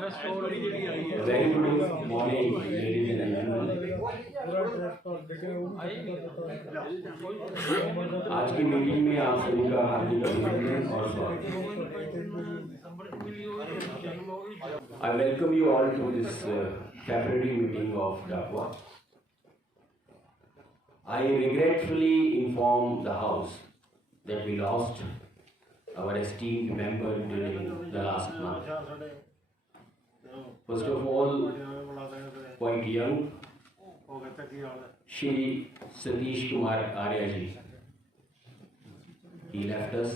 Very good morning, ladies and gentlemen. आज की meeting में आप सभी का हार्दिक अभिनंदन और स्वागत। I welcome you all to this February meeting of DAPWA. I regretfully inform the House that we lost our esteemed member during the last month. First of all, quite young, Shri Satish Kumar Arya ji. He left us.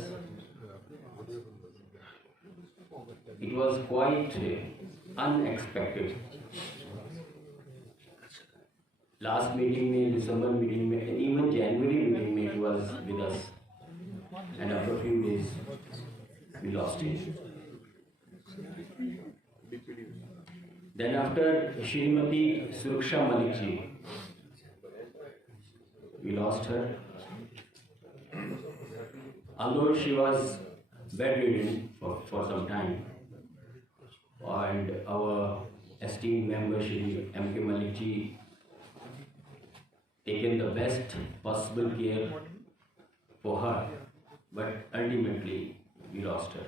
It was quite unexpected. Last meeting में, December meeting में, and even January meeting में he was with us. And after a few days, we lost him. Then after Shrimati Suraksha Malik ji, we lost her. Although she was bedridden for some time, and our esteemed member Shri M.K. Malik ji taken the best possible care for her, but ultimately we lost her.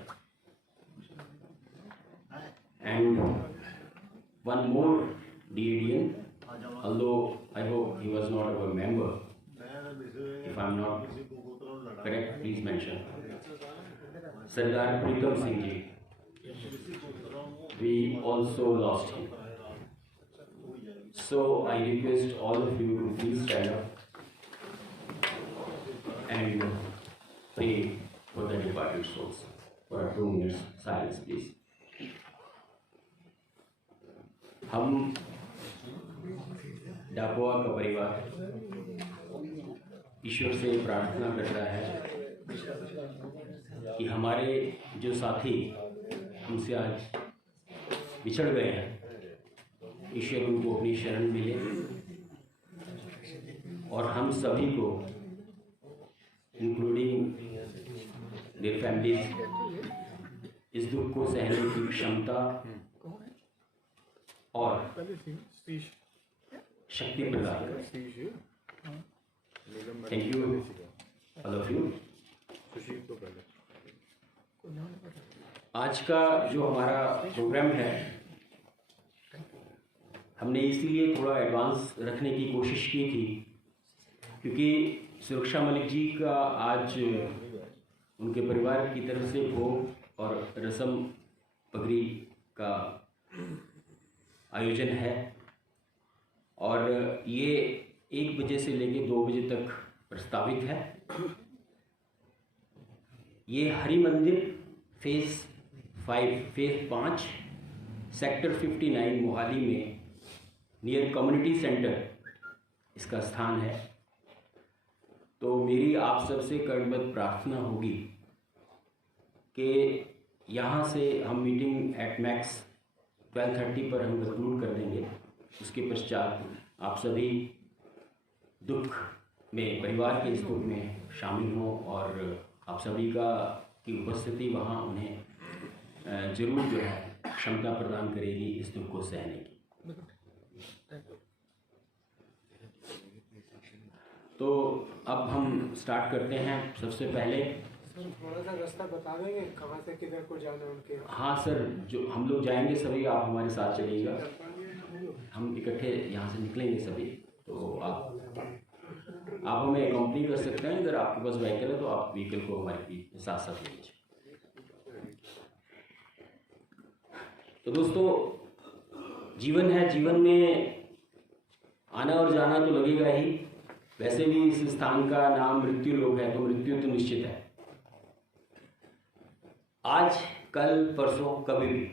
And one more DADN, although I hope he was not our member. If I am not correct, please mention. Sardar Pritam Singh ji. We also lost him. So I request all of you to please stand up and pray for the departed souls. For 2 minutes silence, please. हम डापवा का परिवार ईश्वर से प्रार्थना करता है कि हमारे जो साथी हमसे आज बिछड़ गए हैं, ईश्वर उनको अपनी शरण मिले और हम सभी को इंक्लूडिंग देयर फैमिलीज इस दुख को सहने की क्षमता और शक्ति प्रदान करें। Thank you all of you. आज का जो हमारा प्रोग्राम है, हमने इसीलिए थोड़ा एडवांस रखने की कोशिश की थी क्योंकि सुरक्षा मलिक जी का आज उनके परिवार की तरफ से भोग और रस्म पगड़ी का आयोजन है और ये 1 बजे से लेकर 2 बजे तक प्रस्तावित है। ये हरि मंदिर फेज़ 5 सेक्टर 59 मोहाली में नियर कम्युनिटी सेंटर इसका स्थान है। तो मेरी आप सबसे करबद्ध प्रार्थना होगी कि यहाँ से हम मीटिंग एट मैक्स 12:30 पर हम कंक्लूड कर देंगे। उसके पश्चात आप सभी दुख में, परिवार के इस दुख में शामिल हों और आप सभी की उपस्थिति वहाँ उन्हें जरूर जो है क्षमता प्रदान करेगी इस दुख को सहने की। तो अब हम स्टार्ट करते हैं। सबसे पहले थोड़ा सा रास्ता बता देंगे कहाँ से किधर को जाना उनके? हाँ सर, जो हम लोग जाएंगे सभी, आप हमारे साथ चलिएगा। हम इकट्ठे यहाँ से निकलेंगे सभी, तो आप हमें अकॉम्पनी कर सकते हैं। अगर आपके पास व्हीकल है तो आप व्हीकल को हमारे साथ साथ ले लीजिए। तो दोस्तों, जीवन है, जीवन में आना और जाना तो लगेगा ही। वैसे भी इस स्थान का नाम मृत्यु लोक है, तो मृत्यु तो निश्चित है। आज, कल, परसों, कभी भी।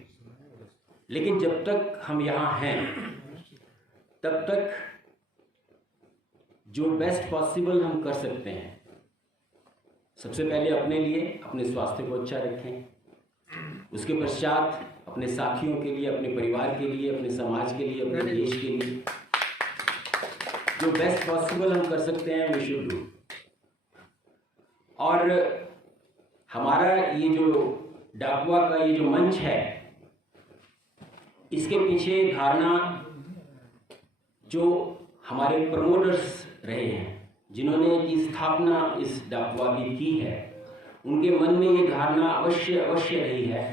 लेकिन जब तक हम यहाँ हैं तब तक जो बेस्ट पॉसिबल हम कर सकते हैं, सबसे पहले अपने लिए, अपने स्वास्थ्य को अच्छा रखें। उसके पश्चात अपने साथियों के लिए, अपने परिवार के लिए, अपने समाज के लिए, अपने देश के लिए जो बेस्ट पॉसिबल हम कर सकते हैं वी शुड डू। और हमारा ये जो डापवा का ये जो मंच है, इसके पीछे धारणा जो हमारे प्रमोटर्स रहे हैं, जिन्होंने की स्थापना इस डाकवा की है, उनके मन में ये धारणा अवश्य रही है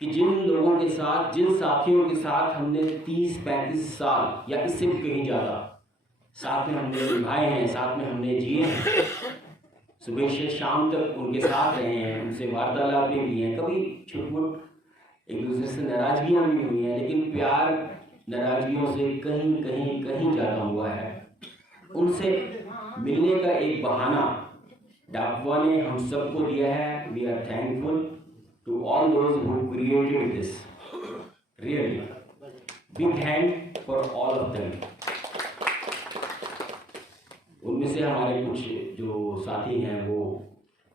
कि जिन लोगों के साथ, जिन साथियों के साथ हमने 30-35 साल या इससे भी कहीं ज़्यादा साथ में हमने निभाए हैं, साथ में हमने जिए हैं, सुबह से शाम तक उनके साथ रहे हैं, उनसे वार्तालाप भी की हैं, कभी छुटमुट एक दूसरे से नाराजगियाँ भी हुई हैं, लेकिन प्यार नाराजगियों से कहीं ज़्यादा हुआ है। उनसे मिलने का एक बहाना डाकवा ने हम सबको दिया है। We are thankful to all those who created this, really big hand for all of them. उनमें से हमारे कुछ जो साथी हैं वो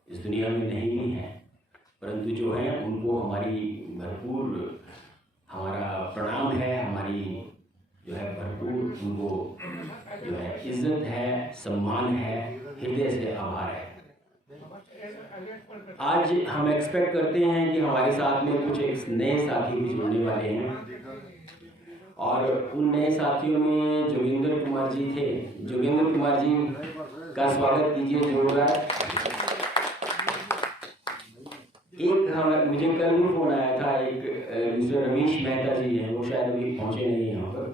इस दुनिया में नहीं भी हैं, परंतु जो हैं उनको हमारी भरपूर हमारा प्रणाम है, हमारी जो है भरपूर उनको जो है इज्जत है, सम्मान है, हृदय से आभार है। आज हम एक्सपेक्ट करते हैं कि हमारे साथ में कुछ एक नए साथी भी जुड़ने वाले हैं, और उन नए साथियों में जोगिंदर कुमार जी थे। जोगिंदर कुमार जी का स्वागत कीजिए जोरदार। एक मुझे कल भी फोन आया था, एक मिस्टर रवीश मेहता जी हैं, वो शायद अभी पहुंचे नहीं यहाँ पर।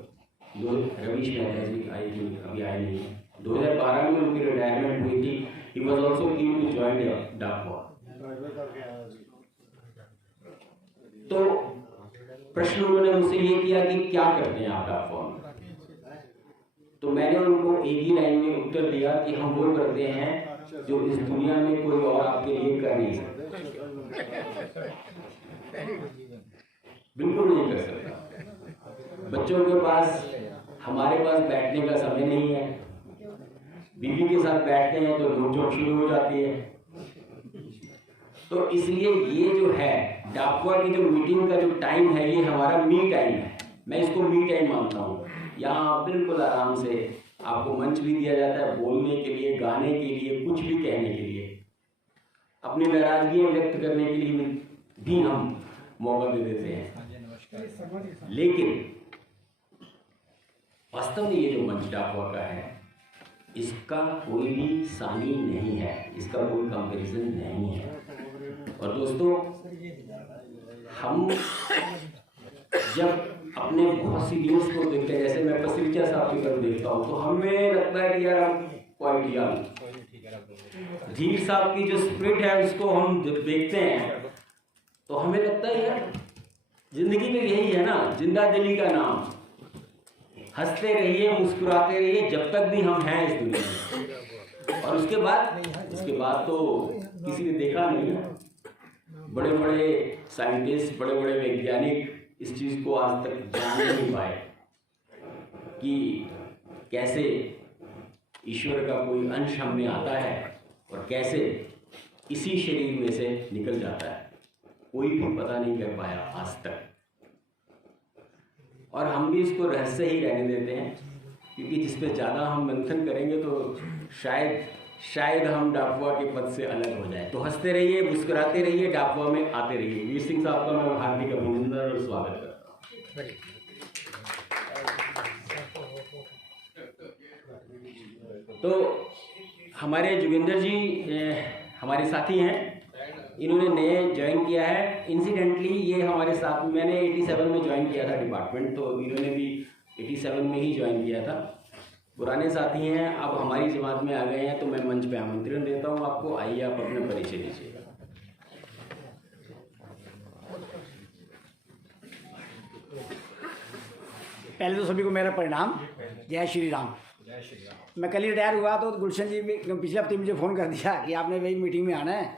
रवीश मेहता जी आई थी, अभी आए नहीं हैं। 2012 में उनकी रिटायरमेंट हुई थी। He was also keen to join डाकवा। तो प्रश्न उन्होंने मुझसे ये किया कि क्या करते हैं आप डाकवा में, तो मैंने उनको एक ही लाइन में उत्तर दिया कि हम वो करते हैं जो इस दुनिया में कोई और आपके लिए कर नहीं सकता। बिल्कुल नहीं कर सकता। बच्चों के पास, हमारे पास बैठने का समय नहीं है, बीवी के साथ बैठते हैं तो नोक-झोंक शुरू हो जाती है। तो इसलिए ये जो है डाकवा की जो मीटिंग का जो टाइम है, ये हमारा मी टाइम है। मैं इसको मी टाइम मानता हूँ। यहाँ बिल्कुल आराम से आपको मंच भी दिया जाता है बोलने के लिए, गाने के लिए, कुछ भी कहने के लिए, अपनी नाराजगियाँ व्यक्त करने के लिए भी हम मौका दे देते हैं। लेकिन वास्तव में ये जो मंच डाकवा का है, इसका कोई भी सानी नहीं है, इसका कोई कंपैरिजन नहीं है। और दोस्तों, हम जब अपने बहुत सी न्यूज़ को देखते हैं, जैसे मैं पसरिचा साहब की तरफ देखता हूँ, तो हमें लगता है कि यार हम क्वाइट यंग। धीर साहब की जो स्पिरिट है उसको हम देखते हैं तो हमें लगता है यार जिंदगी में यही है ना, जिंदा दिली का नाम। हंसते रहिए, मुस्कुराते रहिए जब तक भी हम हैं इस दुनिया में। और उसके बाद तो किसी ने देखा नहीं है। बड़े बड़े साइंटिस्ट, बड़े बड़े वैज्ञानिक इस चीज़ को आज तक जान नहीं पाए कि कैसे ईश्वर का कोई अंश हम में आता है और कैसे इसी शरीर में से निकल जाता है। कोई भी पता नहीं कर पाया आज तक, और हम भी इसको रहस्य ही रहने देते हैं, क्योंकि जिस पे ज़्यादा हम मंथन करेंगे तो शायद हम डाकवा के पद से अलग हो जाए। तो हंसते रहिए, मुस्कुराते रहिए, डाकवा में आते रहिए। वीर सिंह साहब का मैं हार्दिक अभिनंदन और स्वागत करता हूँ। तो हमारे जोगिंदर जी हमारे साथी हैं, इन्होंने नए ज्वाइन किया है। इंसिडेंटली ये हमारे साथ, मैंने 87 में ज्वाइन किया था डिपार्टमेंट, तो इन्होंने भी 87 में ही ज्वाइन किया था। पुराने साथी हैं, अब हमारी जमात में आ गए हैं, तो मैं मंच पे आमंत्रण देता हूँ आपको। आइए, आप अपना परिचय दीजिएगा। पहले तो सभी को मेरा परिणाम, जय श्री राम। मैं कल ही रिटायर हुआ तो गुलशन जी पिछले हफ्ते मुझे फ़ोन कर दिया कि आपने वही मीटिंग में आना है।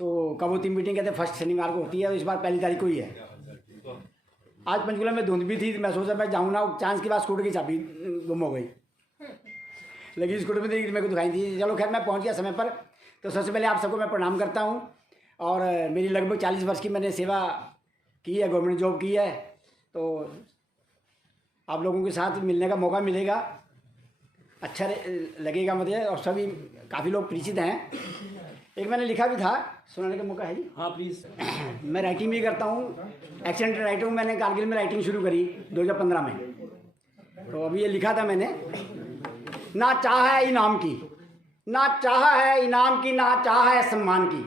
तो कब होती मीटिंग, कहते फर्स्ट शनिवार को होती है, तो इस बार पहली तारीख को ही है। आज पंचकुला में धुंध भी थी, मैं सोचा मैं जाऊँ ना, चांस की बात स्कूटर की चाबी गुम हो गई, लेकिन स्कूटर में मेरे को दिखाई थी। चलो खैर, मैं पहुँच गया समय पर। तो सबसे पहले आप सबको मैं प्रणाम करता हूँ। और मेरी लगभग 40 वर्ष की मैंने सेवा की है, गवर्नमेंट जॉब की है। तो आप लोगों के साथ मिलने का मौका मिलेगा, अच्छा लगेगा मुझे। और सभी काफ़ी लोग परिचित हैं, एक मैंने लिखा भी था, सुनाने का मौका है जी? हाँ प्लीज़। मैं राइटिंग भी करता हूँ, एक्सीडेंट राइटर हूँ। मैंने कारगिल में राइटिंग शुरू करी 2015 में। तो अभी ये लिखा था मैंने, ना चाह है इनाम की, ना चाह है इनाम की, ना चाह है सम्मान की।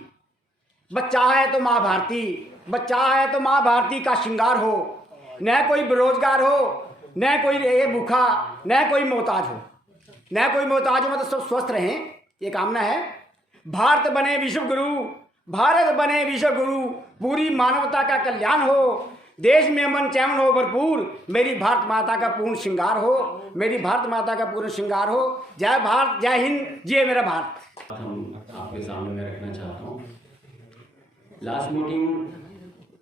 बच्चा है तो माँ भारती, बच्चा है तो माँ भारती का श्रृंगार हो। न कोई बेरोजगार हो, न कोई रहे भूखा, न कोई मोहताज हो, न कोई मोहताज हो, मतलब सब स्वस्थ रहें, ये कामना है। भारत बने विश्व गुरु, भारत बने विश्व गुरु, पूरी मानवता का कल्याण हो, देश में अमन चैन हो भरपूर, मेरी भारत माता का पूर्ण श्रृंगार हो, मेरी भारत माता का पूर्ण श्रृंगार हो। जय भारत, जय हिंद, जय मेरा भारत। हम आपके सामने मैं रखना चाहता हूँ। लास्ट मीटिंग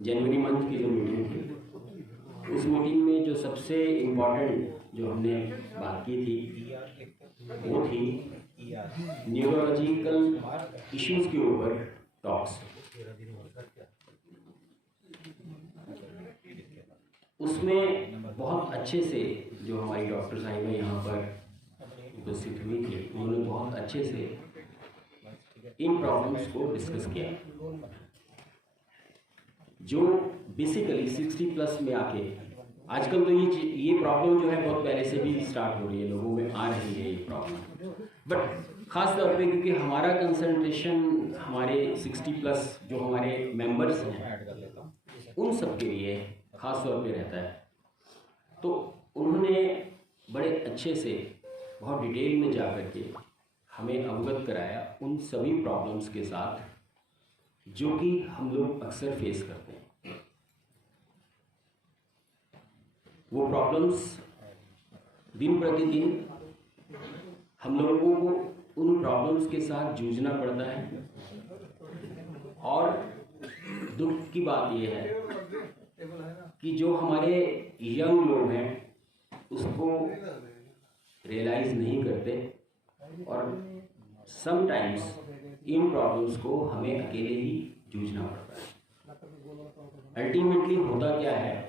जनवरी मंथ की जो मीटिंग थी, उस मीटिंग में जो सबसे इम्पोर्टेंट जो हमने बात की थी वो थी न्यूरोलॉजिकल इश्यूज के ऊपर टॉक्स। उसमें बहुत अच्छे से जो हमारी डॉक्टर साहिबा यहाँ पर उपस्थित हुई थी, उन्होंने बहुत अच्छे से इन प्रॉब्लम्स को डिस्कस किया, जो बेसिकली 60 प्लस में आके, आजकल तो ये प्रॉब्लम जो है बहुत पहले से भी स्टार्ट हो रही है, लोगों में आ रही है ये प्रॉब्लम, बट ख़ास तौर पे क्योंकि हमारा कंसंट्रेशन हमारे 60 प्लस जो हमारे मेंबर्स हैं उन सब के लिए ख़ास तौर पे रहता है। तो उन्होंने बड़े अच्छे से बहुत डिटेल में जा कर के हमें अवगत कराया उन सभी प्रॉब्लम्स के साथ जो कि हम लोग अक्सर फेस करते हैं। वो प्रॉब्लम्स दिन प्रतिदिन हम लोगों को उन प्रॉब्लम्स के साथ जूझना पड़ता है, और दुख की बात यह है कि जो हमारे यंग लोग हैं उसको रियलाइज़ नहीं करते, और समटाइम्स इन प्रॉब्लम्स को हमें अकेले ही जूझना पड़ता है। अल्टीमेटली होता क्या है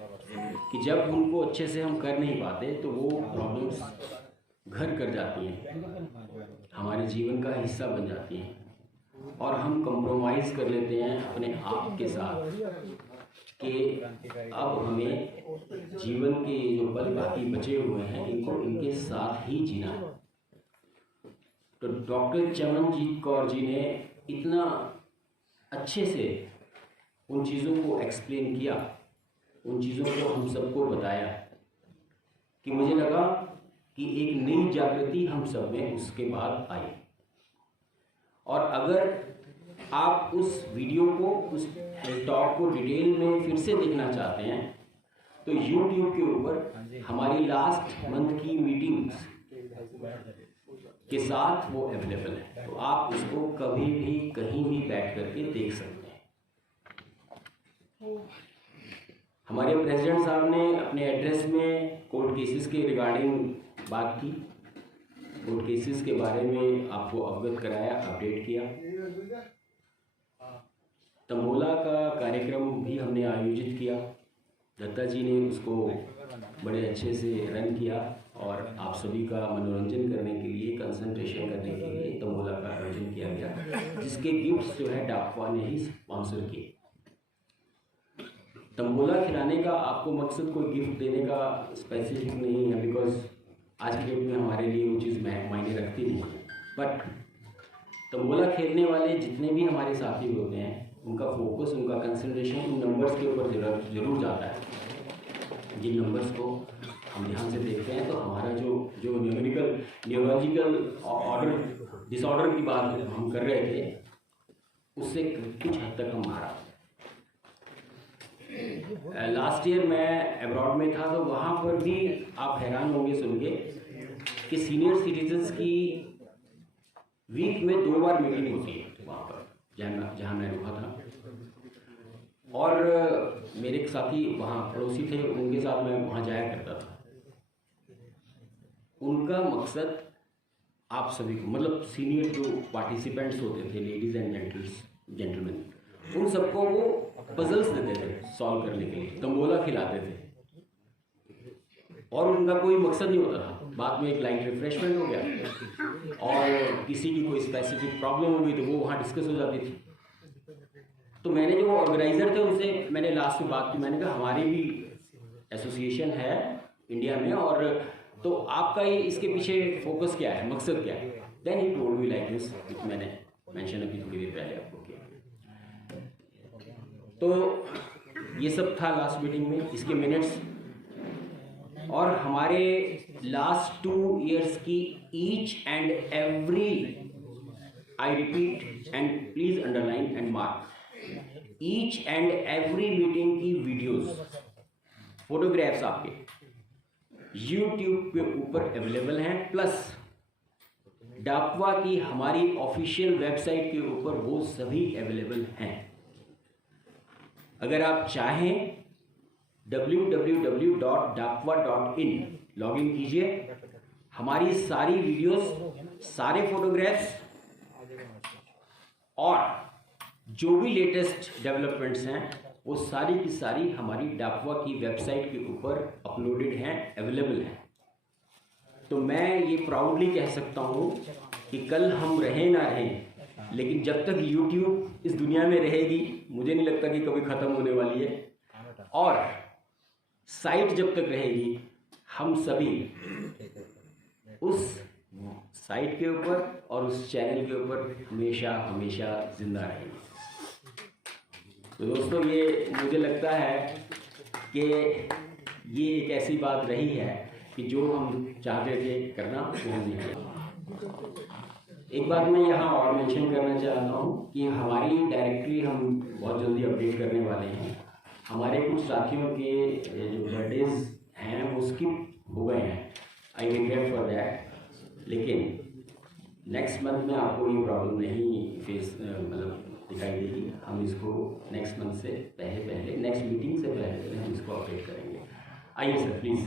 कि जब उनको अच्छे से हम कर नहीं पाते तो वो प्रॉब्लम्स घर कर जाती हैं, हमारे जीवन का हिस्सा बन जाती हैं, और हम कंप्रोमाइज़ कर लेते हैं अपने आप के साथ कि अब हमें जीवन के जो पल बाकी बचे हुए हैं इनको इनके साथ ही जीना है। तो डॉक्टर चमनजीत कौर जी ने इतना अच्छे से उन चीज़ों को एक्सप्लेन किया, उन चीज़ों को हम सबको बताया कि मुझे लगा कि एक नई जागृति हम सब में उसके बाद आई। और अगर आप उस वीडियो को, उस टॉक को डिटेल में फिर से देखना चाहते हैं तो YouTube के ऊपर हमारी लास्ट मंथ की मीटिंग्स के साथ वो अवेलेबल है, तो आप उसको कभी भी कहीं भी बैठ करके देख सकते हैं। हमारे प्रेसिडेंट साहब ने अपने एड्रेस में कोर्ट केसेस के रिगार्डिंग बात की, कोर्ट केसेस के बारे में आपको अवगत कराया, अपडेट किया। तंबोला का कार्यक्रम भी हमने आयोजित किया, दत्ता जी ने उसको बड़े अच्छे से रन किया, और आप सभी का मनोरंजन करने के लिए, कंसंट्रेशन करने के लिए तंबोला का आयोजन किया गया, जिसके गिफ्ट्स जो है डाकवा ने ही स्पॉन्सर किए। तंबोला खिलाने का आपको मकसद कोई गिफ्ट देने का स्पेसिफिक नहीं है, बिकॉज आज की डेट में हमारे लिए वो चीज़ मायने रखती नहीं है, बट तंबोला खेलने वाले जितने भी हमारे साथी होते हैं उनका फोकस, उनका कंसंट्रेशन उन नंबर्स के ऊपर जरूर जाता है। जिन नंबर्स को हम ध्यान से देखते हैं तो हमारा जो न्यूरोलॉजिकल ऑर्डर डिसऑर्डर की बात हम कर रहे थे उससे कुछ हद तक हम हारा। लास्ट ईयर मैं अब्रॉड में था तो वहाँ पर भी आप हैरान होंगे सुन के कि सीनियर सिटीजन्स की वीक में 2 बार मीटिंग होती है वहाँ पर, जहाँ मैं रुका था। और मेरे एक साथी वहाँ पड़ोसी थे, उनके साथ मैं वहाँ जाया करता था। उनका मकसद आप सभी को, मतलब सीनियर जो पार्टिसिपेंट्स होते थे, लेडीज़ एंड जेंटलमैन, उन सबको वो पजल्स देते थे सॉल्व करने के लिए, तंबोला खिलाते थे। और उनका कोई मकसद नहीं होता था। बाद में एक लाइट रिफ्रेशमेंट हो गया और किसी की कोई स्पेसिफिक प्रॉब्लम हो गई तो वो वहाँ डिस्कस हो जाती थी। तो मैंने जो ऑर्गेनाइज़र थे उनसे मैंने लास्ट में बात की, मैंने कहा हमारी भी एसोसिएशन है इंडिया में, और तो आपका ये इसके पीछे फोकस क्या है, मकसद क्या है? Then he told me like this, which मैंने मेंशन अभी थोड़ी देर पहले आपको किया। तो ये सब था लास्ट मीटिंग में, इसके मिनट्स और हमारे लास्ट 2 years की each and every, I repeat and please underline and mark, each and every meeting की वीडियोस, फोटोग्राफ्स आपके YouTube के ऊपर अवेलेबल हैं, प्लस डाकवा की हमारी ऑफिशियल वेबसाइट के ऊपर वो सभी अवेलेबल हैं। अगर आप चाहें www.dakwa.in लॉगिन कीजिए, हमारी सारी वीडियोस, सारे फोटोग्राफ्स और जो भी लेटेस्ट डेवलपमेंट्स हैं वो सारी की सारी हमारी डाकवा की वेबसाइट के ऊपर अपलोडेड हैं, अवेलेबल हैं। तो मैं ये प्राउडली कह सकता हूँ कि कल हम रहें ना रहें, लेकिन जब तक YouTube इस दुनिया में रहेगी, मुझे नहीं लगता कि कभी ख़त्म होने वाली है, और साइट जब तक रहेगी हम सभी उस साइट के ऊपर और उस चैनल के ऊपर हमेशा हमेशा जिंदा रहेंगे। तो दोस्तों, ये मुझे लगता है कि ये एक ऐसी बात रही है कि जो हम चाहते थे करना वो नहीं किया। एक बात मैं यहाँ और मेंशन करना चाहता हूँ कि हमारी डायरेक्टरी हम बहुत जल्दी अपडेट करने वाले हैं। हमारे कुछ साथियों के जो बर्थडेज हैं वो स्किप हो गए हैं, आई रिग्रेट फॉर दैट, लेकिन नेक्स्ट मंथ में आपको ये प्रॉब्लम नहीं फेस मतलब दिखाई देगी। हम इसको नेक्स्ट मंथ से पहले नेक्स्ट मीटिंग से पहले हम इसको अपडेट करेंगे। आइए sir please.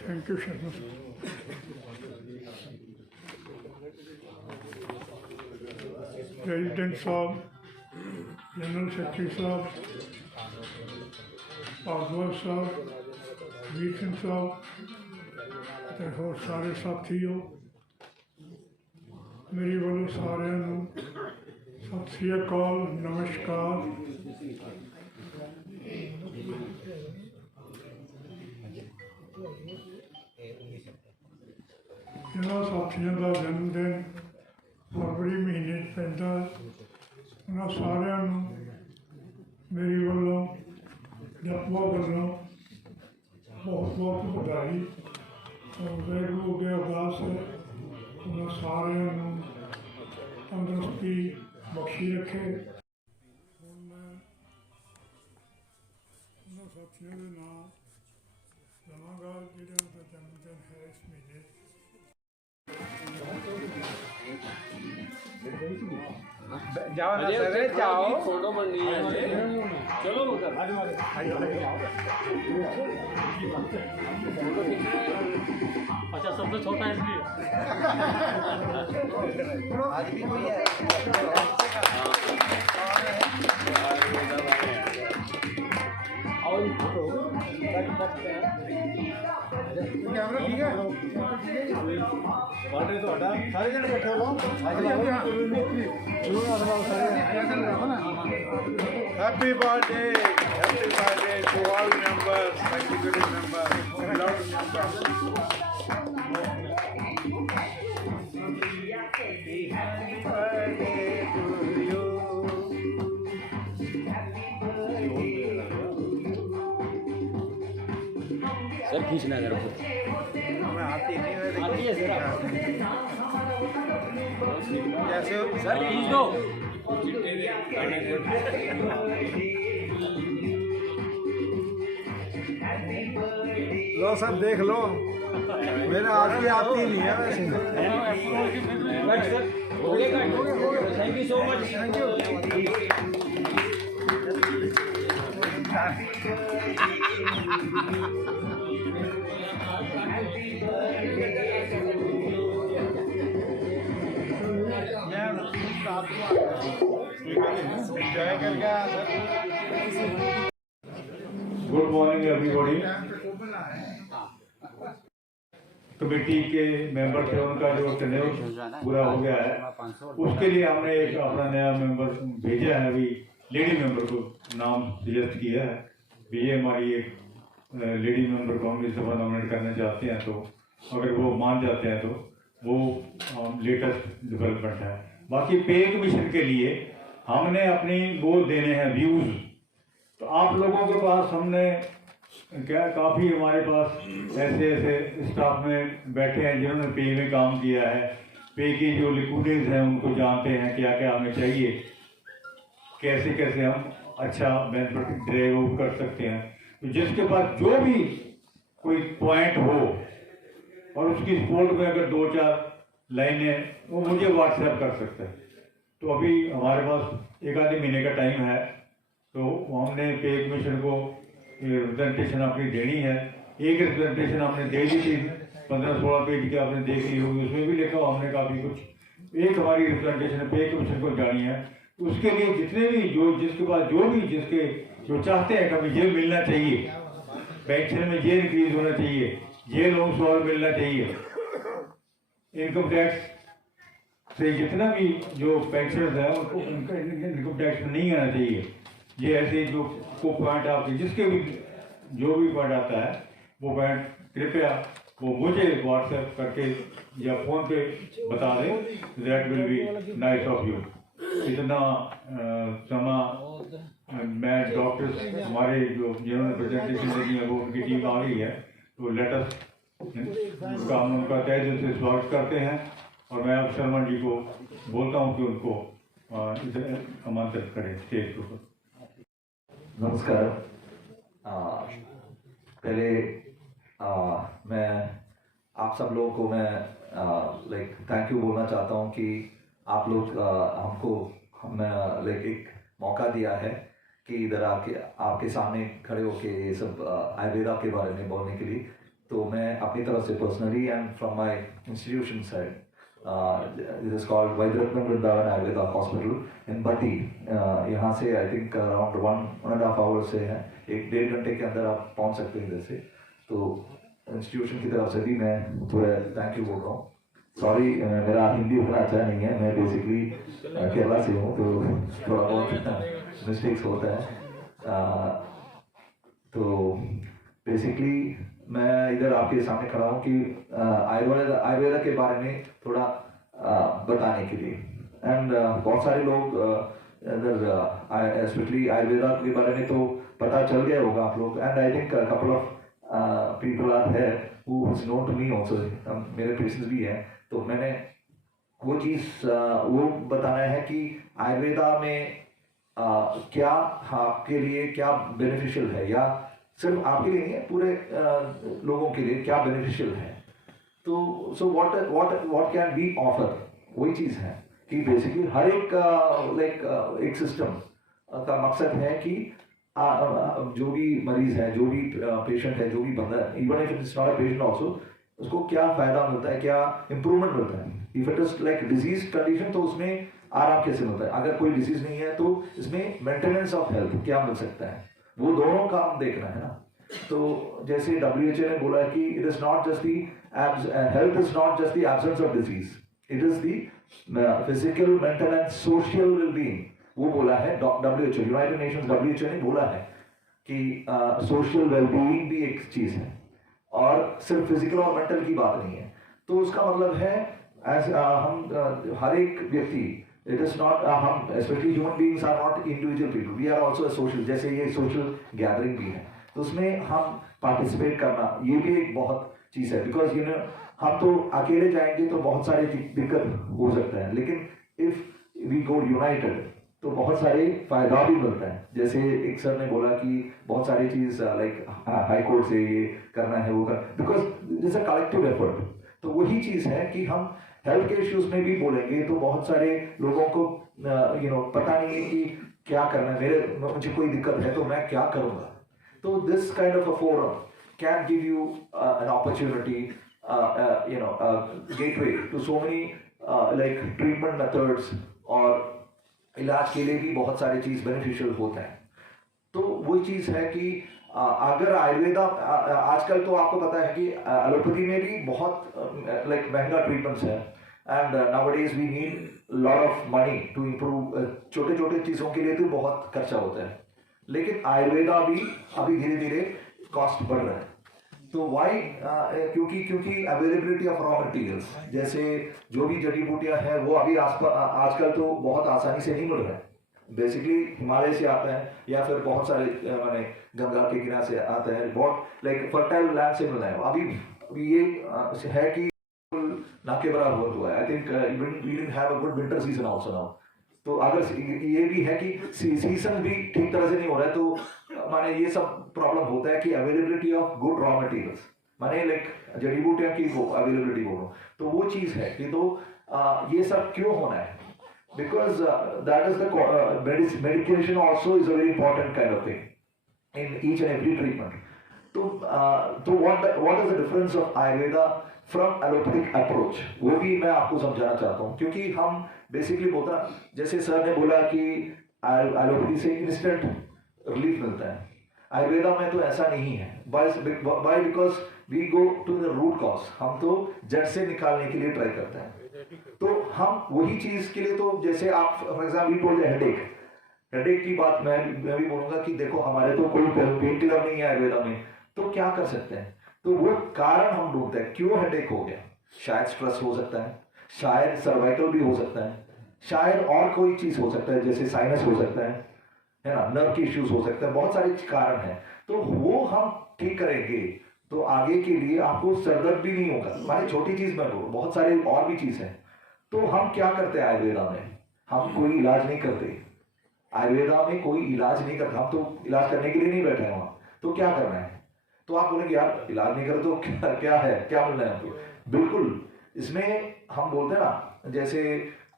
Thank you Sharma. President साहब, जनरल सेक्रेटरी साहब, पासवान साहब, वीर सिंह साहब ते होर सारे साथियों, मेरी वालों सारिਆਂ ਨੂੰ सत श्री अकाल, नमस्कार। जिन्होंने साथियों का जन्मदिन फरवरी महीने पैदा, उन्होंने सारिਆਂ ਨੂੰ मेरी वालों डाकवा वालों बहुत बहुत बधाई और वाहगुरू अगे अरदास है उन्होंने सारिਆਂ ਨੂੰ तंदुरुस्ती बख्शी रखे। ਹੁਣ ਮੈਂ ਉਹਨਾਂ ਸਾਥੀਆਂ ਦੇ ਨਾਲ ਲਵਾਂਗਾ ਜਿਹੜਾ ਉਹਦਾ ਜਨਮਦਿਨ ਹੈ ਇਸ ਮਹੀਨੇ। जाओ ना सर, जाओ, फोटो बननी है। चलो उधर अच्छा, सबसे छोटा है इसलिए आज भी कोई है। और फोटो कैमरा ठीक है, बर्थडे तो हटा सारे जने बैठे हो। Happy birthday to all members, executive members, love members. Sir खींचना है हमें आती नहीं है, आती है सर, कैसे हो सर खींच दो। लो सब देख लो, मेरे हाथ की आती नहीं है वैसे। Thank you so much, thank you. Good morning, everybody. Committee के मेंबर थे उनका जो टेन्योर पूरा हो गया है, उसके लिए हमने एक अपना नया मेंबर भेजा है, अभी लेडी मेंबर को नाम सजेस्ट किया है कि ये हमारी एक लेडी मेंबर को हम इस दफा नॉमिनेट करना चाहते हैं, तो अगर वो मान जाते हैं तो वो लेटेस्ट डेवलपमेंट है। बाकी पे कमीशन के लिए हमने अपनी वो देने हैं व्यूज़, तो आप लोगों के पास हमने क्या काफ़ी हमारे पास ऐसे ऐसे स्टाफ में बैठे हैं जिन्होंने पे में काम किया है, पे की जो लिक्विडिटीज हैं उनको जानते हैं क्या क्या हमें चाहिए, कैसे कैसे हम अच्छा बेनिफिट ड्राइव कर सकते हैं। तो जिसके पास जो भी कोई पॉइंट हो और उसकी सपोर्ट में अगर 2-4 लाइनें वो मुझे व्हाट्सएप कर सकते हैं। तो अभी हमारे पास 1 आधे महीने का टाइम है, तो हमने पे कमीशन को रिप्रेजेंटेशन अपनी देनी है। एक रिप्रेजेंटेशन हमने दे दी थी 15-16 पेज की, आपने देख ली होगी, उसमें भी लिखा हमने काफ़ी कुछ। एक हमारी रिप्रेजेंटेशन पे कमीशन को जानी है, उसके लिए जितने भी जो जिसके पास जो भी जिसके जो चाहते हैं कि हमें ये मिलना चाहिए, पेंशन में ये इंक्रीज होना चाहिए, ये लोन सॉल्व मिलना चाहिए, इनकम टैक्स से जितना भी जो पेंशन है उनको उनका इनकम टैक्स में नहीं आना चाहिए। ये ऐसे जो को पॉइंट आपके जिसके भी जो भी पॉइंट आता है वो पॉइंट कृपया वो मुझे व्हाट्सएप करके या फ़ोन पे बता दें, that will be nice of you. इतना समा मैं डॉक्टर्स हमारे जो जिन्होंने प्रेजेंटेशन देनी है वो उनकी टीम आ गई है, तो लेटस उनका हम उनका तहे दिल से स्वागत करते हैं। और मैं अब शर्मा जी को बोलता हूँ कि उनको आमंत्रित करें स्टेज के ऊपर। नमस्कार। पहले मैं आप सब लोगों को मैं लाइक थैंक यू बोलना चाहता हूँ कि आप लोग हमको एक मौका दिया है कि इधर आके आपके सामने खड़े होके ये सब आयुर्वेदा के बारे में बोलने के लिए। तो मैं अपनी तरफ से personally and from my institution side, this is called Vaidyaratna Vrindavan Ayurveda hospital in Bhatti, यहाँ से आई थिंक अराउंड 1.5 आवर से है, 1-1.5 घंटे के अंदर आप पहुँच सकते हैं इधर से। तो इंस्टीट्यूशन की तरफ से भी मैं थोड़ा थैंक यू बोल रहा हूँ। सॉरी मेरा हिंदी उतना अच्छा नहीं है, मैं बेसिकली केरला से हूँ, तो थोड़ा बहुत मिस्टेक्स होता है। तो बेसिकली मैं इधर आपके सामने खड़ा हूँ कि आयुर्वेदा के बारे में थोड़ा बताने के लिए। एंड बहुत सारे लोग इधर स्पेशली आयुर्वेदा के बारे में तो पता चल गया होगा आप लोग। And I think couple of people are है who is known to me also, मेरे पेशेंट्स भी हैं। तो मैंने वो चीज़ वो बताना है कि आयुर्वेदा में क्या आपके लिए क्या बेनिफिशियल है, या सिर्फ आपके लिए नहीं है, पूरे लोगों के लिए क्या बेनिफिशियल है। तो so what can be offer, वही चीज़ है कि बेसिकली हर एक एक सिस्टम का मकसद है कि जो भी मरीज है, जो भी पेशेंट है, जो भी बंदा है, even if it's not a patient also, उसको क्या फायदा मिलता है, क्या इंप्रूवमेंट मिलता है। If it is like disease condition तो उसमें आराम कैसे मिलता है, अगर कोई डिजीज नहीं है तो इसमें मेंटेनेंस ऑफ हेल्थ क्या मिल सकता है, वो दोनों काम देखना है ना। तो जैसे WHO ने बोला है कि it is not just the health is not just the absence of disease, it is the physical, mental and social wellbeing. वो बोला है WHO, यूनाइटेड नेशंस WHO ने बोला है कि सोशल वेलबीइंग भी एक चीज है और सिर्फ फिजिकल और मेंटल की बात नहीं है। तो उसका मतलब है हम हर एक व्यक्ति, इट इज नॉट हम specially human beings are not individual people, we are also social. जैसे ये सोशल गैदरिंग भी है, तो उसमें हम पार्टिसिपेट करना ये भी एक बहुत चीज़ है। बिकॉज यू नो हम तो अकेले जाएंगे तो बहुत सारी दिक्कत हो सकता है, लेकिन इफ वी गो यूनाइटेड तो बहुत सारे फायदा भी मिलता है। जैसे एक सर ने बोला कि बहुत सारी चीज़ लाइक हाई कोर्ट से ये करना है, वो कर, because this a collective effort. तो वही चीज़ है कि हम हेल्थ के इश्यूज में भी बोलेंगे तो बहुत सारे लोगों को पता नहीं है कि क्या करना है, मुझे कोई दिक्कत है तो मैं क्या करूँगा। तो this kind of a forum can give you an opportunity, gateway to so many like treatment methods, और इलाज के लिए भी बहुत सारी चीज़ बेनिफिशियल होता है। तो वही चीज़ है कि अगर आयुर्वेदा आजकल तो आपको पता है कि एलोपैथी में भी बहुत लाइक महंगा ट्रीटमेंट्स है and nowadays we need lot of money to improve. छोटे छोटे चीज़ों के लिए तो बहुत खर्चा होता है, लेकिन आयुर्वेदा भी अभी धीरे धीरे कॉस्ट बढ़ रहा है। तो वाई क्योंकि अवेलेबिलिटी ऑफ रॉ मटेरियल्स जैसे जो भी जड़ी बूटियां हैं वो अभी आजकल तो बहुत आसानी से नहीं मिल रहा है। बेसिकली हिमालय से आता है या फिर बहुत सारे माने गंगा के किनारे से आता है, बहुत लाइक फर्टाइल लैंड से मिल रहा है। अभी ये है कि ना के बराबर हुआ है। I think we didn't have a good winter season also now. तो अगर ये भी है कि सीजन भी ठीक तरह से नहीं हो रहा है, तो माने ये सब प्रॉब्लम होता है कि availability of good raw materials, माने लाइक जड़ी बूटियां की अवेलेबिलिटी बोलो तो वो चीज़ है कि तो ये सब क्यों होना है? Because that is the medication also is a very important kind of thing in each and every treatment. तो what is the difference of Ayurveda from allopathic approach? वो भी मैं आपको समझाना चाहता हूँ, क्योंकि हम बेसिकली बोलता जैसे सर ने बोला कि एलोपैथी से इंस्टेंट रिलीफ मिलता है, आयुर्वेदा में तो ऐसा नहीं है। By because we go to the root cause, हम तो जड़ से निकालने के लिए ट्राई करते हैं। तो हम वही चीज के लिए तो जैसे आप फॉर एग्जाम्पल बोल रहे हेडेक की बात मैं भी बोलूंगा कि देखो हमारे तो कोई पेन किलर नहीं है आयुर्वेदा में, तो क्या कर सकते हैं? तो वो कारण हम ढूंढते हैं क्यों हेडेक हो गया। शायद स्ट्रेस हो सकता है, शायद सर्वाइकल भी हो सकता है, शायद और कोई चीज हो सकता है जैसे साइनस हो सकता है ना, नर्व के इश्यूज हो सकते हैं, बहुत सारे कारण हैं। तो वो हम ठीक करेंगे तो आगे के लिए आपको सरदर्द भी नहीं होगा। माने छोटी चीज मैं बोलूं, बहुत सारे और भी चीज है। तो हम क्या करते हैं आयुर्वेदा में? हम कोई इलाज नहीं करते, आयुर्वेदा में कोई इलाज नहीं करता। हम तो इलाज करने के लिए नहीं बैठे हैं वहां, तो क्या करना है? तो आप बोलेंगे यार इलाज नहीं करे तो क्या है, क्या मिल रहा है हमको? बिल्कुल, इसमें हम बोलते हैं ना जैसे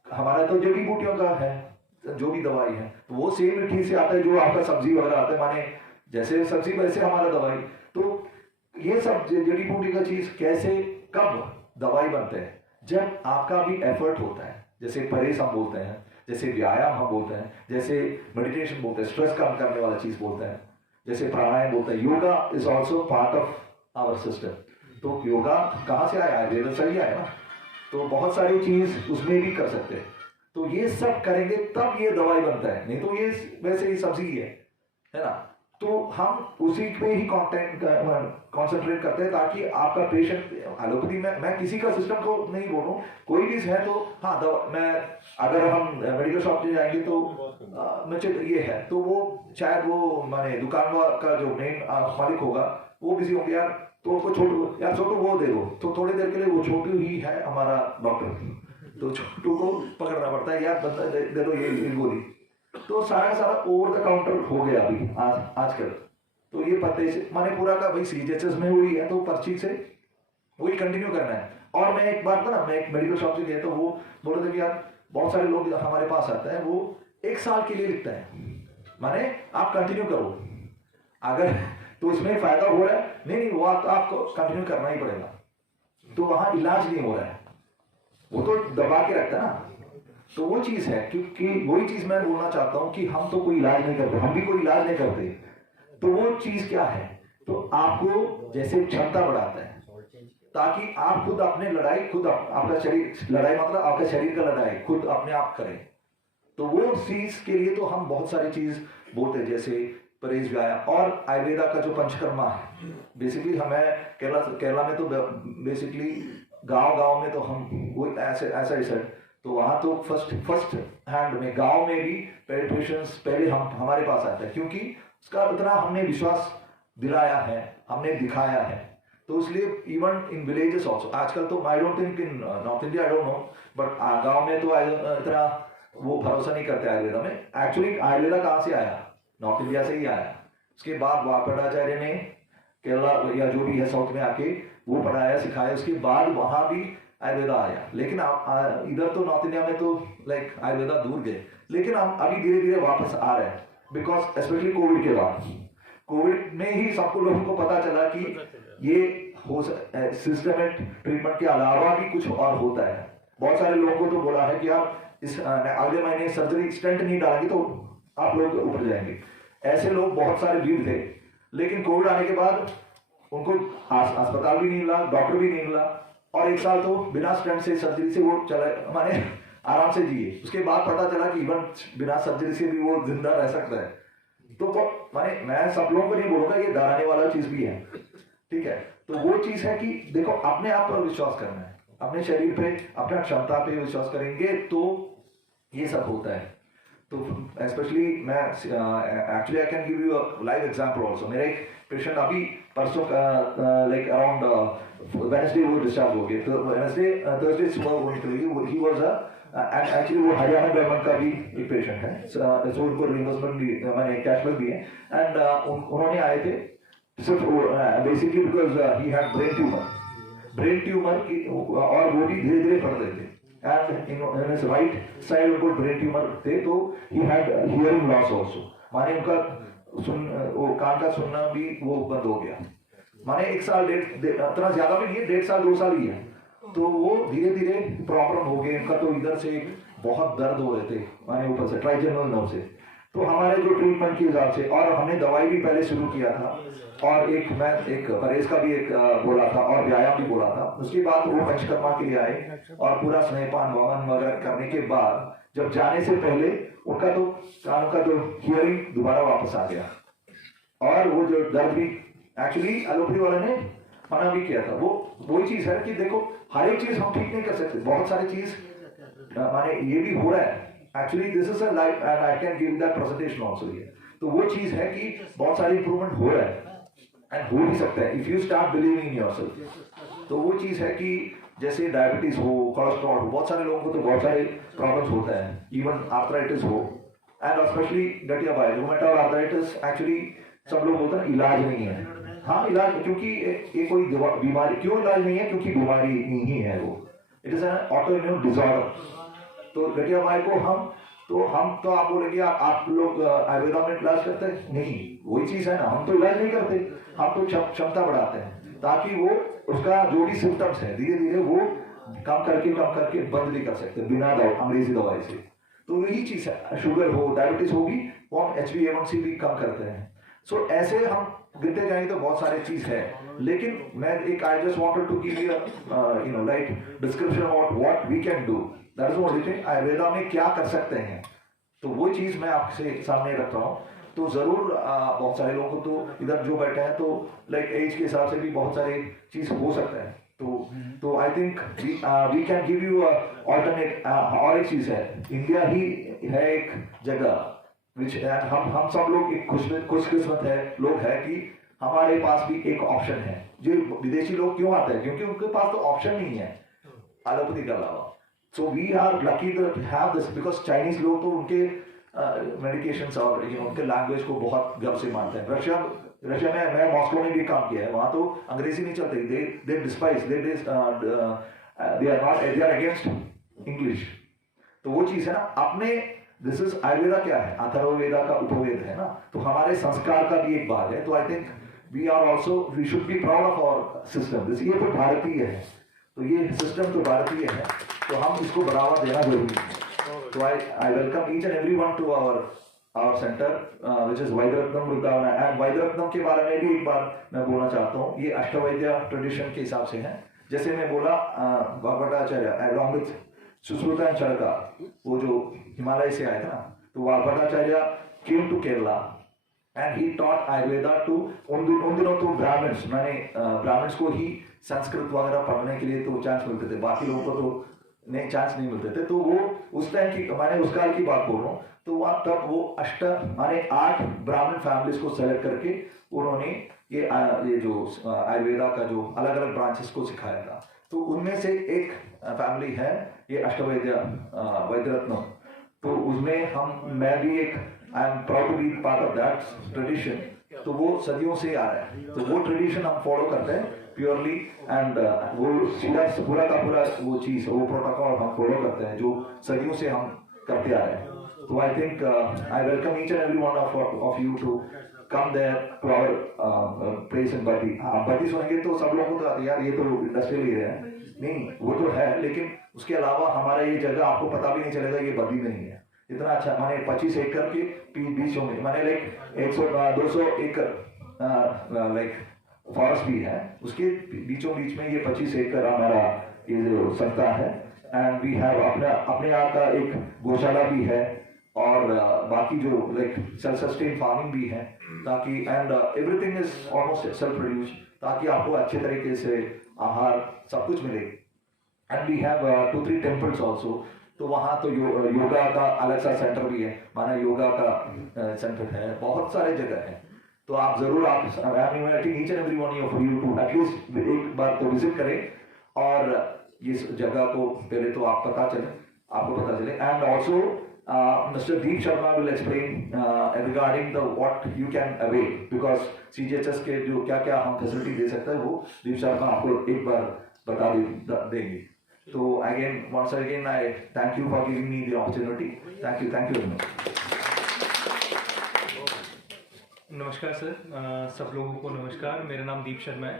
हमारा तो जड़ी बूटियों का है जो भी दवाई है, तो वो सेम मिट्टी से आता है जो आपका सब्जी वगैरह आता है, माने जैसे सब्जी वैसे हमारा दवाई। तो ये सब जड़ी बूटी का चीज कैसे कब दवाई बनते हैं? जब आपका भी एफर्ट होता है, जैसे परहेज हम बोलते हैं, जैसे व्यायाम हम बोलते हैं, जैसे मेडिटेशन बोलते हैं, स्ट्रेस कम करने वाला चीज बोलते हैं, जैसे प्राणायाम बोलते हैं। Yoga is also part of our system. तो योगा कहाँ से आया? आयुर्वेद से ही आया ना। तो बहुत सारी चीज उसमें भी कर सकते हैं। तो ये सब करेंगे तब ये दवाई बनता है, नहीं तो ये वैसे ही सब्जी है ना। तो हम उसी पे ही कॉन्सेंट्रेट करते हैं ताकि आपका पेशेंट एलोपैथी में, मैं किसी का सिस्टम को नहीं बोल रहा हूँ, कोई भी है तो हाँ मैं अगर हम मेडिकल शॉप पे जाएंगे तो मुझे ये है तो वो शायद वो माने दुकान का जो मेन मालिक होगा वो बिजी होंगे, यार तो उसको छोटू वो दे दो, तो थोड़ी देर के लिए वो छोटू ही है हमारा डॉक्टर, तो छोटू को पकड़ना पड़ता है, यार बंदा दे दो ये गोली। तो सारा ओवर द काउंटर हो गया अभी आजकल। तो ये पते से माने पूरा का भाई सीजीएचएस में हुई है तो पर्ची से वही कंटिन्यू करना है। और मैं एक बार ना मैं एक मेडिकल शॉप से गया तो वो बोल रहे थे कि यार बहुत सारे लोग हमारे पास आते हैं, वो 1 साल के लिए लिखता है, माने आप कंटिन्यू करो, अगर तो इसमें फायदा हो रहा है नहीं वो आपको कंटिन्यू करना ही पड़ेगा। तो वहां इलाज नहीं हो रहा है, वो तो दबा के रखता है ना। तो वो चीज है, क्योंकि वही चीज मैं बोलना चाहता हूं कि हम तो कोई इलाज नहीं करते, हम भी कोई इलाज नहीं करते। तो वो चीज क्या है? तो आपको जैसे क्षमता बढ़ाता है ताकि आप खुद अपने लड़ाई खुद आपका शरीर, लड़ाई मतलब आपका शरीर का लड़ाई खुद अपने आप करें। तो वो चीज के लिए तो हम बहुत सारी चीज बोलते हैं जैसे परहेज, व्यायाम और आयुर्वेदा का जो पंचकर्मा है। बेसिकली हमें केरला में तो बेसिकली गांव में तो हम वो ऐसा ही सर, तो वहां तो फर्स्ट हैंड में गांव में भी पेडिट्रिशियंस पहले हमारे पास आते हैं, क्योंकि उसका उतना हमने विश्वास दिलाया है, हमने दिखाया है। तो इसलिए इवन इन विलेजेस ऑल्सो आजकल तो I don't think in north India, I don't know, but गांव में तो इतना वो भरोसा नहीं करते आयुर्वेदा में। एक्चुअली आयुर्वेदा कहाँ से आया? नॉर्थ इंडिया से ही आया। उसके बाद वाकड़ाचार्य ने केरला या जो भी है साउथ में आके वो पढ़ाया सिखाया, उसके बाद वहां भी आयुर्वेदा आया। लेकिन इधर तो नॉर्थ इंडिया में तो लाइक आयुर्वेदा दूर गए, लेकिन हम अभी धीरे धीरे वापस आ रहे हैं, बिकॉज स्पेशली कोविड के बाद, कोविड में ही सबको लोगों को पता चला कि ये हो सिस्टमेटिक ट्रीटमेंट के अलावा भी कुछ और होता है। बहुत सारे लोगों को तो बोला है कि आप इस अगले महीने सर्जरी स्टेंट नहीं डालेंगे तो आप लोग ऊपर जाएंगे। ऐसे लोग बहुत सारे भीड़ थे। लेकिन कोविड आने के बाद उनको अस्पताल भी नहीं मिला, डॉक्टर भी नहीं मिला, और 1 साल तो बिना स्टेंट से सर्जरी से वो चले, माने आराम से जिए। उसके बाद पता चला कि इवन बिना सर्जरी से भी वो जिंदा रह सकता है। तो माने मैं सब लोगों को नहीं बोलूंगा, ये डराने वाला चीज भी है, ठीक है। तो वो चीज है कि देखो अपने आप पर विश्वास करना है, अपने शरीर पे, अपना क्षमता पे विश्वास करेंगे तो ये सब होता है। तो स्पेशली मैं actually I can give you a live example also. मेरा एक पेशेंट अभी परसों लाइक अराउंड वेडनेसडे वो डिस्चार्ज हो गए। तो वेडनेसडे थर्सडे सुबह वो निकलेगी। ही वाज एंड एक्चुअली वो हरियाणा गवर्नमेंट का भी एक पेशेंट है, सो उनको रिइंबर्समेंट भी मैंने कैशबैक भी है। एंड उन्होंने आए थे सिर्फ basically because he had brain tumour की, और वो भी धीरे धीरे बढ़ रहे थे। And in his right side उनको ब्रेन ट्यूमर थे, तो he had hearing loss also, माने उनका वो कान का सुनना भी वो बंद हो गया। माने 1 साल इतना ज्यादा भी नहीं है, 1.5 साल 2 साल ही है। तो वो धीरे धीरे प्रॉब्लम हो गए उनका। तो इधर से बहुत दर्द हो रहे थे, माने ऊपर से ट्राइजेमिनल नर्व से। तो हमारे जो ट्रीटमेंट के हिसाब से, और हमने दवाई भी पहले शुरू किया था, और मैं एक परहेज का भी एक बोला था, और व्यायाम भी बोला था। उसके बाद वो पंचकर्मा के लिए आए, और पूरा स्नेहपान वमन वगैरह करने के बाद जब जाने से पहले उनका तो कान का जो हियरिंग दोबारा वापस आ गया, और वो जो दर्द भी एक्चुअली एलोपैथी वाले ने मना भी किया था। वो वही चीज है कि देखो हर एक चीज हम ठीक नहीं कर सकते, बहुत सारी चीज माने ये भी हो रहा है। Actually this is a life and I can give that presentation also here. तो वो चीज है कि बहुत सारी इंप्रूवमेंट हो रहा है एंड हो भी सकता है if you start believing in yourself. तो वो चीज है कि जैसे डायबिटीज हो, कोलेस्ट्रॉल हो, बहुत सारे लोगों को तो बहुत सारे प्रॉब्लम्स होता है, इवन आर्थराइटिस हो, एंड स्पेशली गठिया बाय रूमेटॉइड आर्थराइटिस। एक्चुअली सब लोग बोलते हैं इलाज नहीं है। हाँ इलाज, क्योंकि ये कोई बीमारी, क्यों इलाज नहीं है? क्योंकि बीमारी नहीं है वो, it is an auto immune disorder. तो गठिया बाय को हम तो आप बोलेंगे आप लोग आयुर्वेदा में इलाज करते हैं? नहीं, वही चीज है ना, हम तो इलाज नहीं करते, हम तो क्षमता बढ़ाते हैं ताकि वो उसका जो भी सिम्टम्स है धीरे धीरे वो कम करके बंद भी कर सकते हैं बिना अंग्रेजी दवाई से। तो यही चीज है, शुगर हो, डायबिटीज होगी, वो हम HbA1c भी कम करते हैं। सो ऐसे हम गिनते जाएंगे तो बहुत सारी चीज है, लेकिन मैं एक I just wanted to give you like description about what we can do, that is what it is, Ayurveda में क्या कर सकते हैं। तो वो चीज मैं आपसे सामने रख रहा हूँ। तो जरूर बहुत सारे लोगों को तो इधर जो बैठे हैं तो लाइक एज के हिसाब से भी बहुत सारे चीज हो सकता है। तो I think we can give you alternate. और एक चीज है, इंडिया ही है एक जगह विच हम सब लोग एक खुशकिस्मत है लोग है कि हमारे पास भी एक ऑप्शन है। जो विदेशी लोग क्यों आते हैं? क्योंकि उनके पास तो ऑप्शन नहीं है एलोपैथी के अलावा। So we are lucky to have this, because Chinese लोग तो उनके मेडिकेशंस और उनके लैंग्वेज को बहुत गर्व से मानते हैं। रशिया में मैं मॉस्को में भी काम किया है, वहां तो अंग्रेजी नहीं चलती, they despise, they are against English. तो वो चीज है ना, अपने दिस इज आयुर्वेदा क्या है, अथर्ववेदा का उपवेद है ना, तो हमारे संस्कार का भी एक भाग है। तो I think we are also, we should be proud of our system. ये तो भारतीय है, तो ये सिस्टम तो भारतीय है, तो हम इसको बढ़ावा देना जरूरी है। तो I welcome each and every one to our centre which is Vaidyaratnam Vrindavan. And Vaidyaratnam के बारे में भी एक बार मैं बोलना चाहता हूँ। ये अष्टवैद्य ट्रेडिशन के हिसाब से है। जैसे मैं बोला वाग्भटाचार्य अलॉन्ग विथ सुश्रुता चरका, वो जो हिमालय से आए थे ना, तो Vagbhatacharya came to Kerala and he taught Ayurveda to उन दिनों तो ब्राह्मण्स, मैंने ब्राह्मण्स को ही संस्कृत वगैरह पढ़ने के लिए तो चांस मिलते थे, बाकी लोगों को तो नहीं चांस नहीं मिलते थे। तो वो उस टाइम की, मैंने उस काल की बात बोल रहा हूँ, तो वहाँ तब वो 8 ब्राह्मण फैमिलीज को सेलेक्ट करके उन्होंने ये जो आयुर्वेदा का जो अलग अलग ब्रांचेस को सिखाया था। तो उनमें से एक फैमिली है ये अष्टवैद्य वैद्यरत्नम। तो उसमें मैं भी एक, I am proud to be part of that tradition. तो वो सदियों से आ रहा है, तो वो ट्रेडिशन हम फॉलो करते हैं प्योरली, एंड वो सीधा पूरा का पूरा वो चीज, वो प्रोटोकॉल हम फॉलो करते हैं जो सदियों से हम करते आ रहे हैं। तो I think I welcome each and every one of you to come there to our place in Baddi. Baddi सुनेंगे तो सब लोगों को तो यार ये तो इंडस्ट्रियल एरिया है, नहीं वो तो है, लेकिन उसके अलावा हमारा ये जगह आपको पता भी नहीं चलेगा ये बद्दी में नहीं है। इतना अच्छा, माने 25 एकड़ के बीचों में, माने लाइक 100-200 एकड़ लाइक फॉरेस्ट भी है, उसके बीचों बीच में ये 25 एकड़ हमारा ये जो संस्था है। एंड वी हैव अपने यहाँ का एक गौशाला भी है और बाकी जो लाइक सेल्फ सस्टेन फार्मिंग भी है, ताकि and everything is almost self produce, ताकि आपको अच्छे तरीके से आहार सब कुछ मिले। And we have 2-3 temples also, तो वहाँ तो योगा का अलग सा सेंटर भी है, माना योगा का सेंटर है, बहुत सारे जगह है। तो आप जरूर I am inviting each and every one of you to at least एक बार तो विजिट करें और इस जगह को पहले तो आपको पता चले। And also Mr. Deep Sharma will explain regarding the what you can avail, because CGHS के जो क्या हम फैसिलिटी दे सकते हैं वो दीप शर्मा आपको एक बार बता देंगे। तो once again I thank you for giving me the opportunity. Thank you very much. नमस्कार सर, सब लोगों को नमस्कार। मेरा नाम दीप शर्मा है।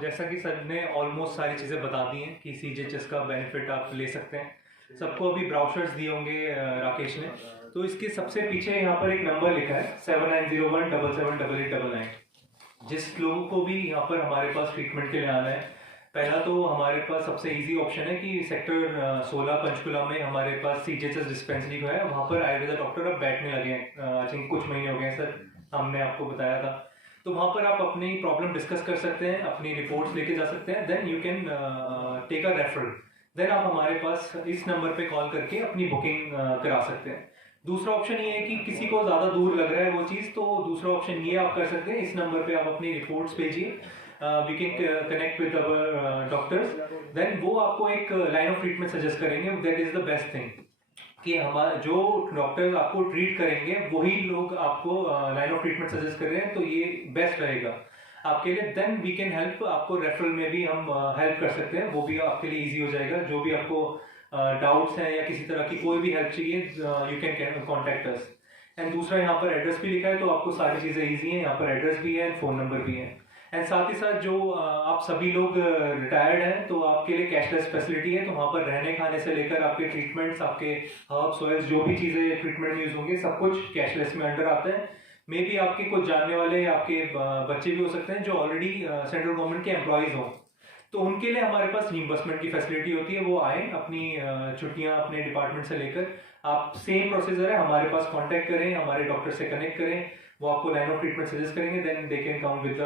जैसा कि सर ने ऑलमोस्ट सारी चीज़ें बता दी हैं कि CGHS का बेनिफिट आप ले सकते हैं। सबको अभी ब्राउचर्स दिए होंगे राकेश ने, तो इसके सबसे पीछे यहाँ पर एक नंबर लिखा है 7901778899। जिस लोगों को भी यहाँ पर हमारे पास ट्रीटमेंट के लिए आना है, पहला तो हमारे पास सबसे इजी ऑप्शन है कि सेक्टर 16 पंचकुला में हमारे पास CGHS डिस्पेंसरी है। वहाँ पर आयुर्वेदा डॉक्टर अब बैठने लगे हैं, आई थिंक कुछ महीने हो गए सर, हमने आपको बताया था। तो वहाँ पर आप अपनी प्रॉब्लम डिस्कस कर सकते हैं, अपनी रिपोर्ट्स लेके जा सकते हैं, then you can take a referral. देन आप हमारे पास इस नंबर पे कॉल करके अपनी बुकिंग करा सकते हैं। दूसरा ऑप्शन ये है कि किसी को ज़्यादा दूर लग रहा है वो चीज़, तो दूसरा ऑप्शन ये आप कर सकते हैं, इस नंबर पे आप अपनी रिपोर्ट्स भेजिए, we can connect with our doctors, then वो आपको एक लाइन ऑफ ट्रीटमेंट सजेस्ट करेंगे। That is the best thing कि हमारे जो डॉक्टर्स आपको ट्रीट करेंगे वही लोग आपको लाइन ऑफ ट्रीटमेंट सजेस्ट कर रहे हैं, तो ये बेस्ट रहेगा आपके लिए। देन वी कैन हेल्प, आपको रेफरल में भी हम हेल्प कर सकते हैं, वो भी आपके लिए इजी हो जाएगा। जो भी आपको डाउट्स हैं या किसी तरह की कोई भी हेल्प चाहिए, you can contact us. And दूसरा यहाँ पर एड्रेस भी लिखा है, तो आपको सारी चीज़ें ईजी हैं, यहाँ पर एड्रेस भी है, फ़ोन नंबर भी है। एंड साथ ही साथ जो आप सभी लोग रिटायर्ड हैं, तो आपके लिए कैशलेस फैसिलिटी है, तो वहाँ पर रहने खाने से लेकर आपके ट्रीटमेंट्स, आपके हर्ब्स ऑयल्स, जो भी चीज़ें ट्रीटमेंट में यूज़ होंगे, सब कुछ कैशलेस में अंडर आते हैं। मे बी आपके कुछ जानने वाले आपके बच्चे भी हो सकते हैं जो ऑलरेडी सेंट्रल गवर्नमेंट के एम्प्लॉयज़ हों, तो उनके लिए हमारे पास रीइंबर्समेंट की फैसिलिटी होती है। वो आए, अपनी छुट्टियां अपने डिपार्टमेंट से लेकर, आप सेम प्रोसीजर है, हमारे पास कांटेक्ट करें, हमारे डॉक्टर से कनेक्ट करें, वो आपको लाइन ऑफ ट्रीटमेंट सजेस्ट करेंगे, then they can come with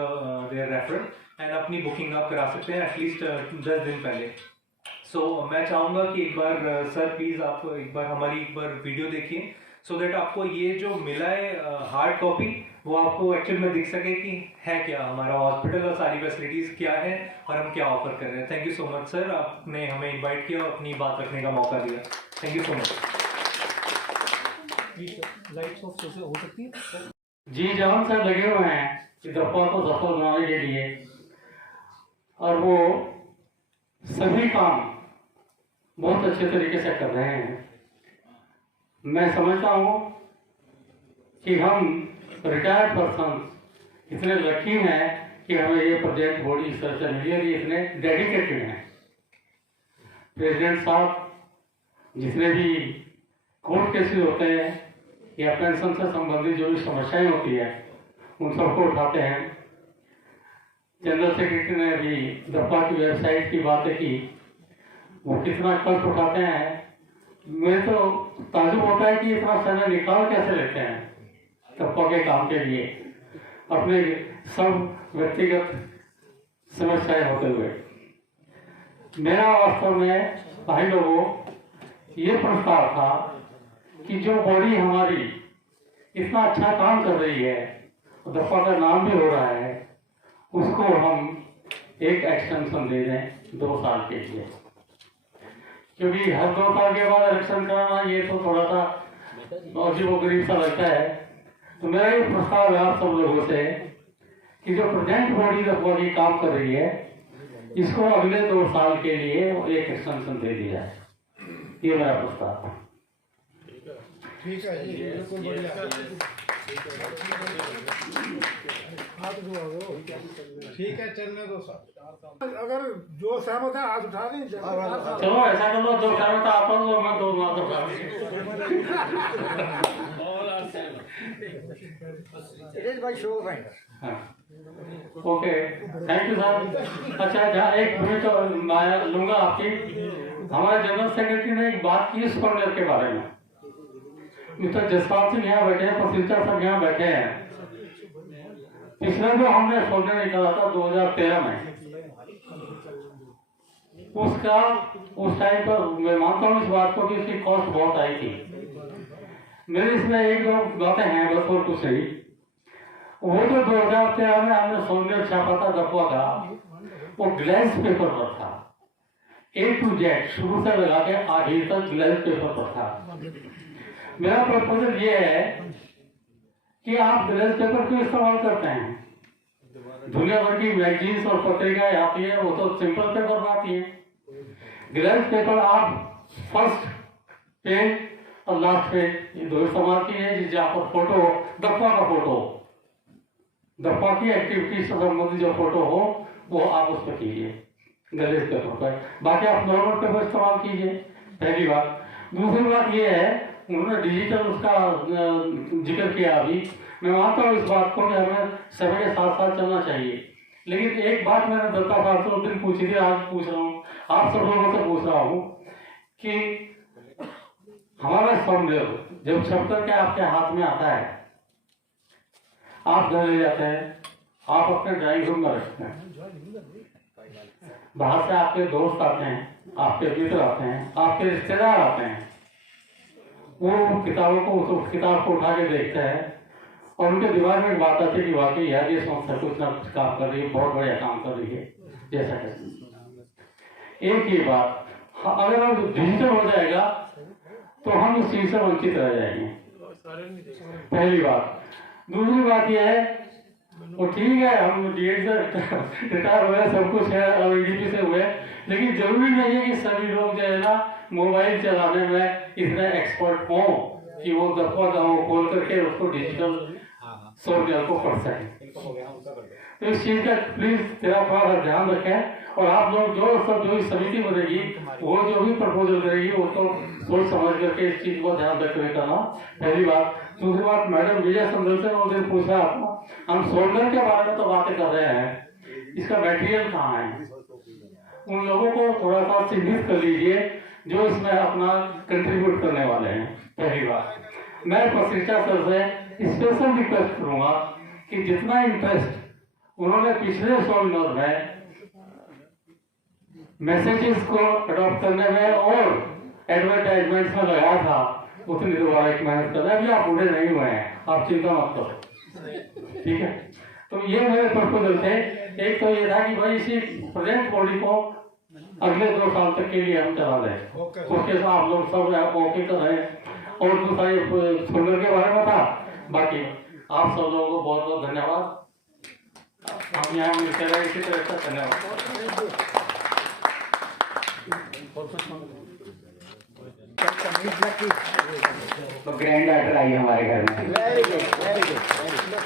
their referral and अपनी बुकिंग आप करा सकते हैं एटलीस्ट 10 दिन पहले। मैं चाहूँगा कि एक बार सर प्लीज़ आप हमारी एक बार वीडियो देखिए, सो दैट आपको ये जो मिला है हार्ड कॉपी, वो आपको एक्चुअल में दिख सके कि है क्या हमारा हॉस्पिटल और सारी फैसिलिटीज़ क्या है और हम क्या ऑफर कर रहे हैं। Thank you so much sir, आपने हमें इनवाइट किया और अपनी बात रखने का मौका दिया। Thank you so much. Lights off हो सकती है जी, जवान सर लगे हुए हैं इस दफा को सफल बनाने के लिए, और वो सभी काम बहुत अच्छे तरीके से कर रहे हैं। मैं समझता हूँ कि हम रिटायर्ड पर्सन इतने लकी हैं कि हमें ये प्रोजेक्ट बॉडी सर्विस मिली है, ये इतने डेडिकेटेड हैं। प्रेसिडेंट साहब जितने भी कोर्ट केसेस होते हैं या पेंशन से संबंधित जो भी समस्याएं होती है, उन सबको उठाते हैं। जनरल सेक्रेटरी ने भी दफा की वेबसाइट की बातें की, वो कितना कष्ट उठाते हैं। मुझे तो ताजुब होता है कि इतना समय निकाल कैसे लेते हैं दफा के काम के लिए, अपने सब व्यक्तिगत समस्याएं होते हुए। मेरा वास्तव में भाई लोगों ये प्रस्ताव था कि जो बॉडी हमारी इतना अच्छा काम कर रही है, दफा का नाम भी हो रहा है, उसको हम एक एक्सटेंशन दे दें 2 साल के लिए, क्योंकि हर 2 साल के बाद इलेक्शन कराना ये तो थोड़ा सा अजीबोगरीब सा लगता है। तो मेरा ये प्रस्ताव है आप सब लोगों से कि जो प्रेजेंट बॉडी दफा की काम कर रही है, इसको अगले 2 साल के लिए एक एक्सटेंशन दे दिया है। ये मेरा प्रस्ताव है। ठीक है जी, बिल्कुल बढ़िया। ठीक है, चलने दो सर। अगर जो सहमत है हाथ उठा दें। चलो ऐसा कर लो, जो सहमत है आप लोग, मैं 2 माह तो It is by show of hands. हाँ ओके, थैंक यू सर। अच्छा, जहाँ एक मिनट मैं लूँगा आपकी। हमारे जनरल सेक्रेटरी ने एक बात की स्पॉन्डर के बारे में। मिस्टर जसपाल सिंह यहाँ बैठे हैं, पसिलचा सब यहाँ बैठे हैं। पिछले जो हमने स्पॉन्डर निकाला था 2013 में, उसका उस टाइम पर मैं मानता हूँ इस बात को कि इसकी कॉस्ट बहुत आई थी। मेरे इसमें एक दो बातें हैं बस, और कुछ नहीं। वो जो 2013 में हमने सोलर छापा था दफवा का, वो ग्लास पेपर पर था, A to Z शुरू से लगा के आखिर तक ग्लास पेपर पर था। मेरा प्रपोजल ये है कि आप ग्लास पेपर क्यों इस्तेमाल करते हैं? दुनिया भर की मैगजीन्स और पत्रिकाएं आती है, वो तो सिंपल पेपर में आती है। ग्लास पेपर आप फर्स्ट पेज और लास्ट पेज ये दो इस्तेमाल कीजिए, जिससे आपको फोटो, दफा का फोटो, दफा की एक्टिविटी से संबंधित जो फोटो हो वो आप उस पर कीजिए ग्लास पेपर पर। बाकी आप नॉर्मल पेपर इस्तेमाल कीजिए, पहली बात। दूसरी बात ये है, उन्होंने डिजिटल उसका जिक्र किया अभी। मैं मानता हूँ इस बात को कि हमें समय के साथ साथ चलना चाहिए, लेकिन एक बात मैंने दत्ता साहब से उस दिन पूछी थी, आज पूछ रहा हूँ, आप सब लोगों से पूछ रहा हूँ कि हमारा सौंदर्य जब छप करके आपके हाथ में आता है, आप घर ले जाते हैं, आप अपने ड्राइंग रूम में रखते हैं, बाहर से आपके दोस्त आते हैं, आपके मित्र आते हैं, आपके रिश्तेदार आते हैं, वो किताबों को, उस किताब को उठा के देखते हैं और उनके दिमाग में एक बात आती है कि वाकई यार ये संस्था कुछ ना कुछ काम कर रही है, बहुत बढ़िया काम कर रही है, जैसा है। एक ही बात, अगर अब डिजिटल हो जाएगा तो हम इस चीज से वंचित रह जाएंगे, पहली बात। दूसरी बात यह है, वो ठीक है हम डीएड से रिटायर हुए, सब कुछ है, और ईडीपी से हुए, लेकिन जरूरी नहीं है कि सभी लोग जो है ना मोबाइल चलाने में इतने एक्सपर्ट हों कि वो दफा खोल करके उसको डिजिटल सॉफ्टवेयर को पढ़ सकें। तो इस चीज का प्लीज तेरा थोड़ा ध्यान रखें, और आप लोग जो समिति बनेगी वो जो भी प्रपोजल करेगी उसको सोच समझ करके इस चीज को ध्यान रख कर करना, पहली बात। दूसरी बात, मैडम विजय संदल से उस दिन पूछा, हम सोलर के बारे में तो बातें कर रहे हैं, इसका मटेरियल कहाँ है? उन लोगों को थोड़ा सा चिन्हित कर लीजिए जो इसमें अपना कंट्रीब्यूट करने वाले हैं, पहली बात। मैं पसिलचा सर से स्पेशल रिक्वेस्ट करूंगा कि जितना इंटरेस्ट उन्होंने पिछले सोलर में मैसेजेस को अडॉप्ट करने में और एडवर्टाइजमेंट्स में लगाया था, उतनी दोबारा एक मेहनत करना। अभी आप बूढ़े नहीं हुए हैं, आप चिंता मत करो, ठीक है? तो ये मेरे प्रपोजल थे। एक तो ये था कि भाई इसी प्रेजेंट बॉडी को अगले 2 साल तक के लिए हम चला दें, उसके साथ आप लोग सब ओके कर रहे हैं। और दूसरा ये सोलर के बारे में था। बाकी आप सब लोगों को बहुत बहुत धन्यवाद, हम यहाँ मिलते रहे इसी तरह से, धन्यवाद। तो ग्रैंड ऑर्डर आई हमारे घर में। Very good, very good, very good.